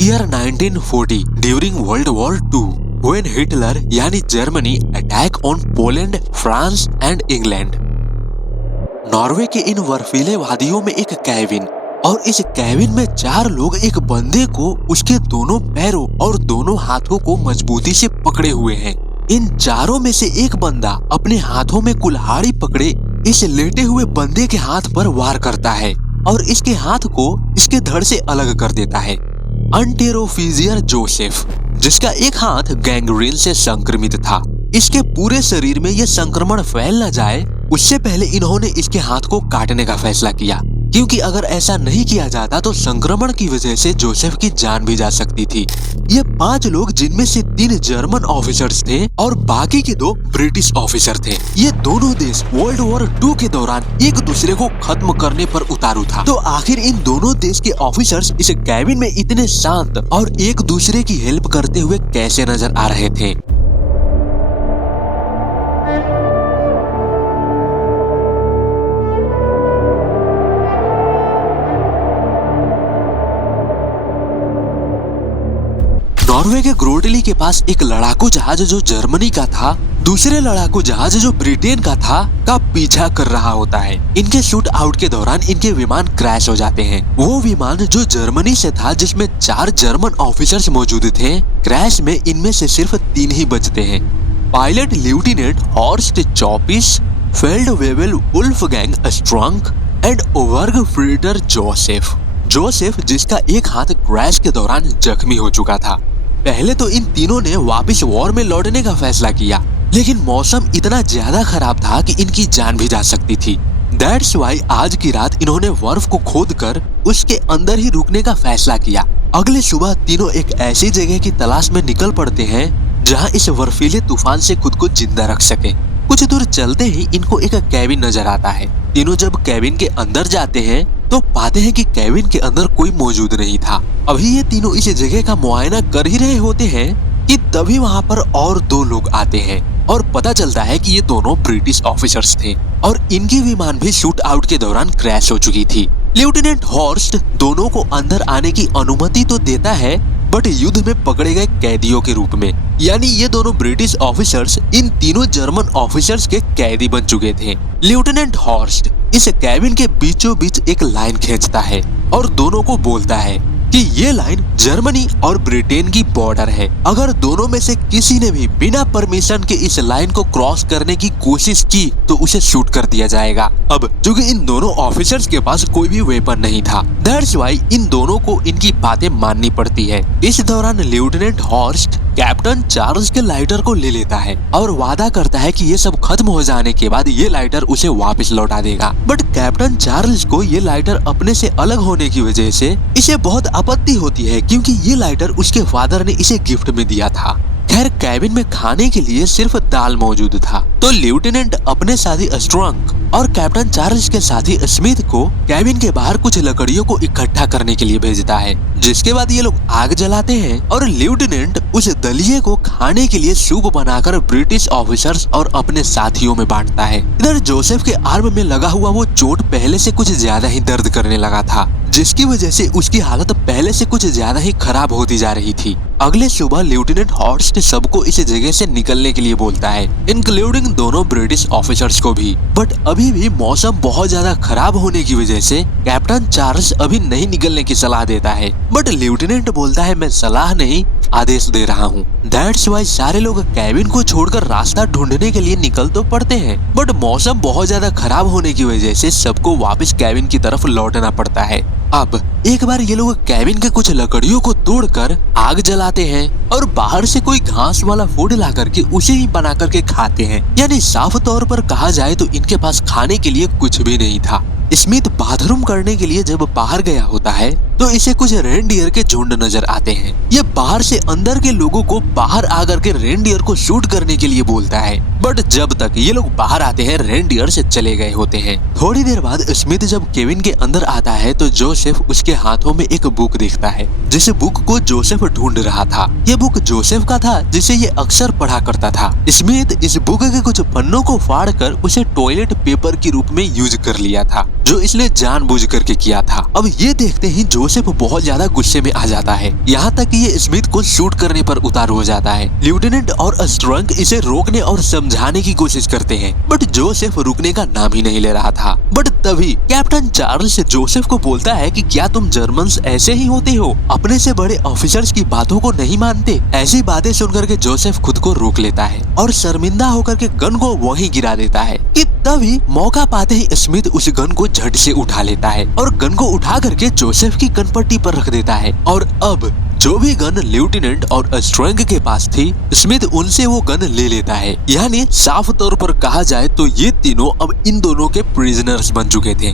Year 1940 during world war 2 when Hitler यानी Germany attack on Poland, France and England. Norway के इन बर्फीले वादियों में एक कैबिन, और इस कैबिन में 4 लोग एक बंदे को उसके दोनों पैरों और दोनों हाथों को मजबूती से पकड़े हुए हैं। इन चारों में से एक बंदा अपने हाथों में कुल्हाड़ी पकड़े इस लेटे हुए बंदे के हाथ पर वार करता है और इसके हाथ को इसके धड़ से अलग कर देता है। अंटेरोफिजियर जोसेफ, जिसका एक हाथ गैंग्रीन से संक्रमित था, इसके पूरे शरीर में यह संक्रमण फैल न जाए उससे पहले इन्होंने इसके हाथ को काटने का फैसला किया, क्योंकि अगर ऐसा नहीं किया जाता तो संक्रमण की वजह से जोसेफ की जान भी जा सकती थी। ये 5 लोग, जिनमें से 3 जर्मन ऑफिसर्स थे और बाकी के 2 ब्रिटिश ऑफिसर थे। ये दोनों देश वर्ल्ड वॉर 2 के दौरान एक दूसरे को खत्म करने पर उतारू था। तो आखिर इन दोनों देश के ऑफिसर्स इस कैबिन में इतने शांत और एक दूसरे की हेल्प करते हुए कैसे नजर आ रहे थे? नॉर्वे के ग्रोडली के पास एक लड़ाकू जहाज जो जर्मनी का था, दूसरे लड़ाकू जहाज जो ब्रिटेन का था, का पीछा कर रहा होता है। इनके शूट आउट के दौरान इनके विमान क्रैश हो जाते हैं। वो विमान जो जर्मनी से था, जिसमें 4 जर्मन ऑफिसर्स मौजूद थे, क्रैश में इनमें से सिर्फ 3 ही बचते हैं। Pilot lieutenant Horst Schopis, Feldwebel Wolfgang Strunk and Obergefreiter Josef. Josef, जिसका एक हाथ क्रैश के दौरान जख्मी हो चुका था। पहले तो इन तीनों ने वापस वॉर में लौटने का फैसला किया, लेकिन मौसम इतना ज्यादा खराब था कि इनकी जान भी जा सकती थी। दैट्स वाई आज की रात इन्होंने बर्फ को खोदकर उसके अंदर ही रुकने का फैसला किया। अगले सुबह तीनों एक ऐसी जगह की तलाश में निकल पड़ते हैं जहां इस बर्फीले तूफान से खुद को जिंदा रख सके। कुछ दूर चलते ही इनको एक कैबिन नजर आता है। तीनों जब कैबिन के अंदर जाते हैं तो पाते हैं कि कैबिन के अंदर कोई मौजूद नहीं था। अभी ये तीनों इस जगह का मुआयना कर ही रहे होते हैं कि तभी वहाँ पर और 2 लोग आते हैं और पता चलता है कि ये दोनों ब्रिटिश ऑफिसर्स थे और इनकी विमान भी शूट आउट के दौरान क्रैश हो चुकी थी। लेफ्टिनेंट हॉर्स्ट दोनों को अंदर आने की अनुमति तो देता है, बट युद्ध में पकड़े गए कैदियों के रूप में। यानी ये दोनों ब्रिटिश ऑफिसर्स इन तीनों जर्मन ऑफिसर्स के कैदी बन चुके थे। लेफ्टिनेंट हॉर्स्ट इस कैबिन के बीचों बीच एक लाइन खींचता है और दोनों को बोलता है कि ये लाइन जर्मनी और ब्रिटेन की बॉर्डर है। अगर दोनों में से किसी ने भी बिना परमिशन के इस लाइन को क्रॉस करने की कोशिश की तो उसे शूट कर दिया जाएगा। अब क्योंकि इन दोनों ऑफिसर्स के पास कोई भी वेपन नहीं था, दैट्स वाई इन दोनों को इनकी बातें माननी पड़ती है। इस दौरान लेफ्टिनेंट हॉर्स्ट कैप्टन चार्ल्स के लाइटर को ले लेता है और वादा करता है कि ये सब खत्म हो जाने के बाद ये लाइटर उसे वापस लौटा देगा। बट कैप्टन चार्ल्स को ये लाइटर अपने से अलग होने की वजह से इसे बहुत आपत्ति होती है, क्योंकि ये लाइटर उसके फादर ने इसे गिफ्ट में दिया था। खैर, कैबिन में खाने के लिए सिर्फ दाल मौजूद था, तो लेफ्टिनेंट अपने साथी स्ट्रंक और कैप्टन चार्ल्स के साथी स्मिथ को कैबिन के बाहर कुछ लकड़ियों को इकट्ठा करने के लिए भेजता है, जिसके बाद ये लोग आग जलाते हैं और लेफ्टिनेंट उस दलिये को खाने के लिए सूप बनाकर ब्रिटिश ऑफिसर्स और अपने साथियों में बांटता है। इधर जोसेफ के आर्म में लगा हुआ वो चोट पहले से कुछ ज्यादा ही दर्द करने लगा था, जिसकी वजह से उसकी हालत पहले से कुछ ज्यादा ही खराब होती जा रही थी। अगले सुबह लेफ्टिनेंट हॉर्स्ट सबको इस जगह से निकलने के लिए बोलता है, इंक्लूडिंग दोनों ब्रिटिश ऑफिसर्स को भी। बट अभी भी मौसम बहुत ज्यादा खराब होने की वजह से कैप्टन चार्ल्स अभी नहीं निकलने की सलाह देता है। बट लेफ्टिनेंट बोलता है, मैं सलाह नहीं आदेश दे रहा हूँ। दैट्स वाई सारे लोग कैबिन को छोड़कर रास्ता ढूंढने के लिए निकल तो पड़ते हैं, बट मौसम बहुत ज्यादा खराब होने की वजह से सबको वापस कैबिन की तरफ लौटना पड़ता है। अब एक बार ये लोग कैबिन के कुछ लकड़ियों को तोड़कर आग जलाते हैं और बाहर से कोई घास वाला फूड ला करके उसे ही बना करके खाते हैं। यानी साफ तौर पर कहा जाए तो इनके पास खाने के लिए कुछ भी नहीं था। स्मिथ बाथरूम करने के लिए जब बाहर गया होता है तो इसे कुछ रेनडियर के झुंड नजर आते हैं। ये बाहर से अंदर के लोगों को बाहर आकर के रेनडियर को शूट करने के लिए बोलता है, बट जब तक ये लोग बाहर आते हैं रेनडियर से चले गए होते हैं। थोड़ी देर बाद स्मिथ जब केविन के अंदर आता है तो जोसेफ उसके हाथों में एक बुक देखता है, जिस बुक को जोसेफ ढूंढ रहा था। ये बुक जोसेफ का था जिसे ये अक्सर पढ़ा करता था। स्मिथ इस बुक के कुछ पन्नों को फाड़ कर उसे टॉयलेट पेपर के रूप में यूज कर लिया था, जो इसने जानबूझ करके किया था। अब ये देखते ही जोसेफ बहुत ज्यादा गुस्से में आ जाता है, यहाँ तक कि ये स्मिथ को शूट करने पर उतारू हो जाता है। लेफ्टिनेंट और स्ट्रंग इसे रोकने और समझाने की कोशिश करते हैं, बट जोसेफ रुकने का नाम ही नहीं ले रहा था। बट तभी कैप्टन चार्ल्स जोसेफ को बोलता है कि क्या तुम जर्मन्स ऐसे ही होते हो, अपने से बड़े ऑफिसर्स की बातों को नहीं मानते। ऐसी बातें सुनकर के जोसेफ खुद को रोक लेता है और शर्मिंदा होकर के गन को वहीं गिरा देता है कि तभी मौका पाते ही स्मिथ उस गन को झट से उठा लेता है और गन को उठा करके जोसेफ की कनपट्टी पर रख देता है। और अब जो भी गन लेफ्टिनेंट और स्ट्रंग के पास थी, स्मिथ उनसे वो गन ले लेता है। यानी साफ तौर पर कहा जाए तो ये तीनों अब इन दोनों के प्रिजनर्स बन चुके थे।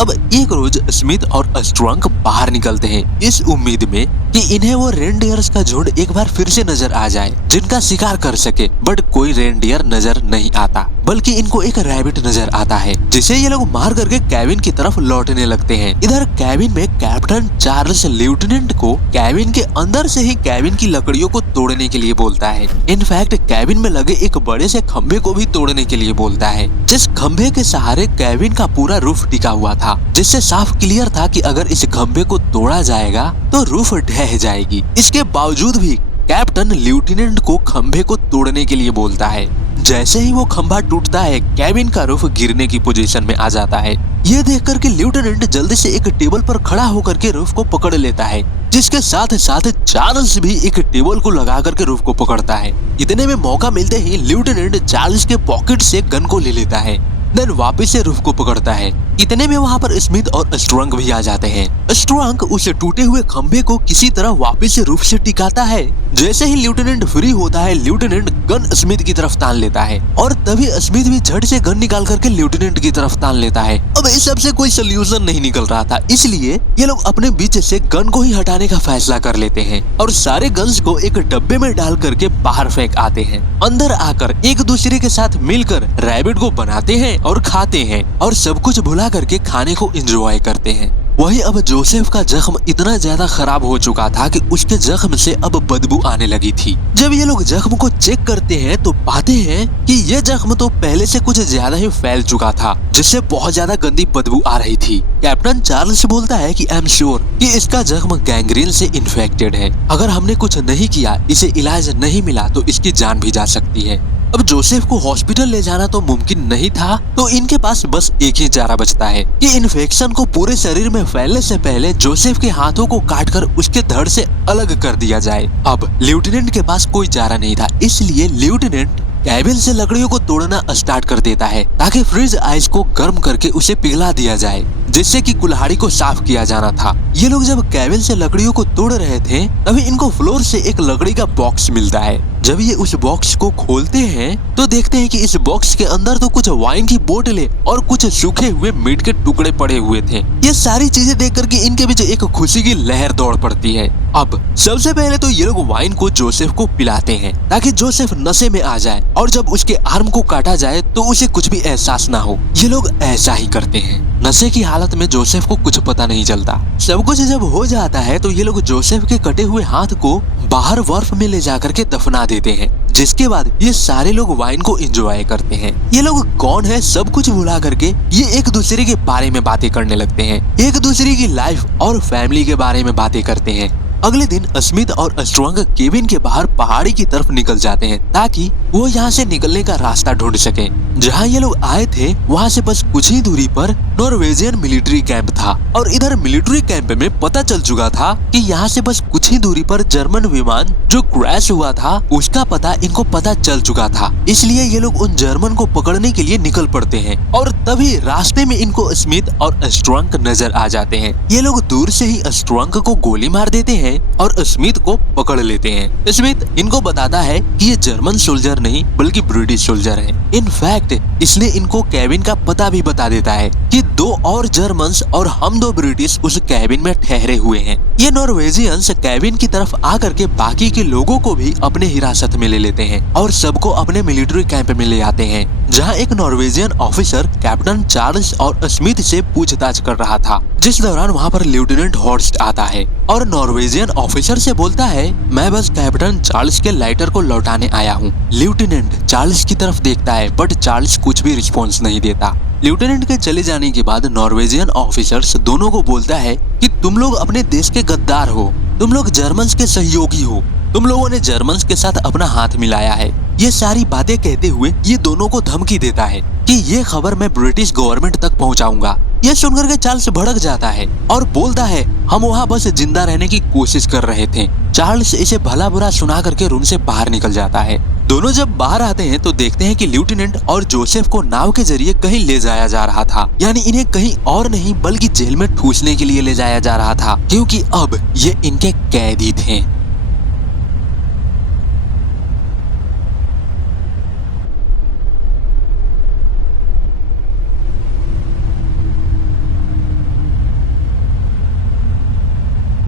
अब एक रोज स्मिथ और स्ट्रंग बाहर निकलते हैं इस उम्मीद में कि इन्हें वो रेनडियर्स का झुंड एक बार फिर से नजर आ जाए जिनका शिकार कर सके, बट कोई रेनडियर नजर नहीं आता, बल्कि इनको एक रैबिट नजर आता है जिसे ये लोग मार करके कैबिन की तरफ लौटने लगते हैं। इधर कैबिन में कैप्टन चार्ल्स लेफ्टिनेंट को कैबिन के अंदर से ही कैबिन की लकड़ियों को तोड़ने के लिए बोलता है। इनफैक्ट कैबिन में लगे एक बड़े से खंभे को भी तोड़ने के लिए बोलता है, जिस खंभे के सहारे कैबिन का पूरा रूफ टिका हुआ था, जिससे साफ क्लियर था कि अगर इस खंभे को तोड़ा जाएगा तो रूफ ढह जाएगी। इसके बावजूद भी कैप्टन लेफ्टिनेंट को खंभे को तोड़ने के लिए बोलता है। जैसे ही वो खंभा टूटता है, कैबिन का रूफ गिरने की पोजीशन में आ जाता है। ये देख कर के लेफ्टिनेंट जल्दी से एक टेबल पर खड़ा होकर के रूफ को पकड़ लेता है, जिसके साथ साथ चार्ल्स भी एक टेबल को लगा करके रूफ को पकड़ता है। इतने में मौका मिलते ही लेफ्टिनेंट चार्ल्स के पॉकेट से गन को ले लेता है, देन वापस से रूफ को पकड़ता है। इतने में वहाँ पर स्मिथ और स्ट्रंग भी आ जाते हैं। स्ट्रंग उस टूटे हुए खंभे को किसी तरह वापस से रूफ से टिकाता है। जैसे ही लेफ्टिनेंट फ्री होता है, लेफ्टिनेंट गन स्मिथ की तरफ तान लेता है और तभी स्मिथ भी झट से गन निकाल करके लेफ्टिनेंट की तरफ तान लेता है। अब इस सब से कोई सोल्यूशन नहीं निकल रहा था, इसलिए ये लोग अपने बीच से गन को ही हटाने का फैसला कर लेते हैं और सारे गन्स को एक डब्बे में डाल करके बाहर फेंक आते हैं। अंदर आकर एक दूसरे के साथ मिलकर रैबिट को बनाते हैं और खाते हैं और सब कुछ भुला करके खाने को एंजॉय करते हैं। वही अब जोसेफ का जख्म इतना ज्यादा खराब हो चुका था कि उसके जख्म से अब बदबू आने लगी थी। जब ये लोग जख्म को चेक करते हैं तो पाते हैं कि ये जख्म तो पहले से कुछ ज्यादा ही फैल चुका था, जिससे बहुत ज्यादा गंदी बदबू आ रही थी। कैप्टन चार्ल्स बोलता है कि आई एम श्योर कि इसका जख्म गैंग्रीन से इन्फेक्टेड है। अगर हमने कुछ नहीं किया, इसे इलाज नहीं मिला तो इसकी जान भी जा सकती है। अब जोसेफ को हॉस्पिटल ले जाना तो मुमकिन नहीं था, तो इनके पास बस एक ही चारा बचता है कि इन्फेक्शन को पूरे शरीर में फैलने से पहले जोसेफ के हाथों को काटकर उसके धड़ से अलग कर दिया जाए। अब लेफ्टिनेंट के पास कोई चारा नहीं था, इसलिए लेफ्टिनेंट कैबिन से लकड़ियों को तोड़ना स्टार्ट कर देता है ताकि फ्रीज आइस को गर्म करके उसे पिघला दिया जाए, जिससे कि कुल्हाड़ी को साफ किया जाना था। ये लोग जब कैबिन से लकड़ियों को तोड़ रहे थे, तभी इनको फ्लोर से एक लकड़ी का बॉक्स मिलता है। जब ये उस बॉक्स को खोलते हैं तो देखते हैं कि इस बॉक्स के अंदर तो कुछ वाइन की बोतलें और कुछ सूखे हुए मीट के टुकड़े पड़े हुए थे। ये सारी चीजें देख करके इनके बीच एक खुशी की लहर दौड़ पड़ती है। अब सबसे पहले तो ये लोग वाइन को जोसेफ को पिलाते हैं ताकि जोसेफ नशे में आ जाए और जब उसके आर्म को काटा जाए तो उसे कुछ भी एहसास ना हो। ये लोग ऐसा ही करते हैं। नशे की हालत में जोसेफ को कुछ पता नहीं चलता। सब कुछ जब हो जाता है तो ये लोग जोसेफ के कटे हुए हाथ को बाहर वर्फ में ले जाकर के दफना देते हैं, जिसके बाद ये सारे लोग वाइन को एंजॉय करते हैं। ये लोग कौन है सब कुछ भुला करके ये एक दूसरे के बारे में बातें करने लगते हैं, एक दूसरे की लाइफ और फैमिली के बारे में बातें करते हैं। अगले दिन स्मिथ और स्ट्रंग केबिन के बाहर पहाड़ी की तरफ निकल जाते हैं ताकि वो यहाँ से निकलने का रास्ता ढूंढ सके। जहाँ ये लोग आए थे वहाँ से बस कुछ ही दूरी पर नॉर्वेजियन मिलिट्री कैंप था और इधर मिलिट्री कैंप में पता चल चुका था कि यहाँ से बस कुछ ही दूरी पर जर्मन विमान जो क्रैश हुआ था उसका पता इनको पता चल चुका था। इसलिए ये लोग उन जर्मन को पकड़ने के लिए निकल पड़ते हैं और तभी रास्ते में इनको स्मिथ और स्ट्रंग नजर आ जाते हैं। ये लोग दूर से ही स्ट्रंग को गोली मार देते हैं और स्मिथ को पकड़ लेते हैं। स्मिथ इनको बताता है कि ये जर्मन सोल्जर नहीं बल्कि ब्रिटिश सोल्जर है। इनफैक्ट इसने इनको कैबिन का पता भी बता देता है कि 2 और जर्मन्स और हम 2 ब्रिटिश उस कैबिन में ठहरे हुए हैं। ये नॉर्वेजियंस कैबिन की तरफ आकर के बाकी के लोगों को भी अपने हिरासत में ले लेते हैं और सबको अपने मिलिट्री कैंप में ले आते हैं, जहाँ एक नॉर्वेजियन ऑफिसर कैप्टन चार्ल्स और स्मिथ से पूछताछ कर रहा था, जिस दौरान वहाँ पर लेफ्टिनेंट हॉर्स्ट आता है और नॉर्वेजियन ऑफिसर से बोलता है, मैं बस कैप्टन चार्ल्स के लाइटर को लौटाने आया हूँ। लेफ्टिनेंट चार्ल्स की तरफ देखता है बट चार्ल्स कुछ भी रिस्पॉन्स नहीं देता। लेफ्टिनेंट के चले जाने के बाद नॉर्वेजियन ऑफिसर्स दोनों को बोलता है कि तुम लोग अपने देश के गद्दार हो, तुम लोग जर्मन्स के सहयोगी हो, तुम लोगों ने जर्मन्स के साथ अपना हाथ मिलाया है। ये सारी बातें कहते हुए ये दोनों को धमकी देता है कि ये खबर मैं ब्रिटिश गवर्नमेंट तक पहुंचाऊंगा। ये सुनकर के चार्ल्स भड़क जाता है और बोलता है, हम वहाँ बस जिंदा रहने की कोशिश कर रहे थे। चार्ल्स इसे भला बुरा सुना करके रूम से बाहर निकल जाता है। दोनों जब बाहर आते हैं तो देखते हैं कि लेफ्टिनेंट और जोसेफ को नाव के जरिए कहीं ले जाया जा रहा था, यानी इन्हें कहीं और नहीं बल्कि जेल में ठूसने के लिए ले जाया जा रहा था, क्योंकि अब ये इनके कैदी थे।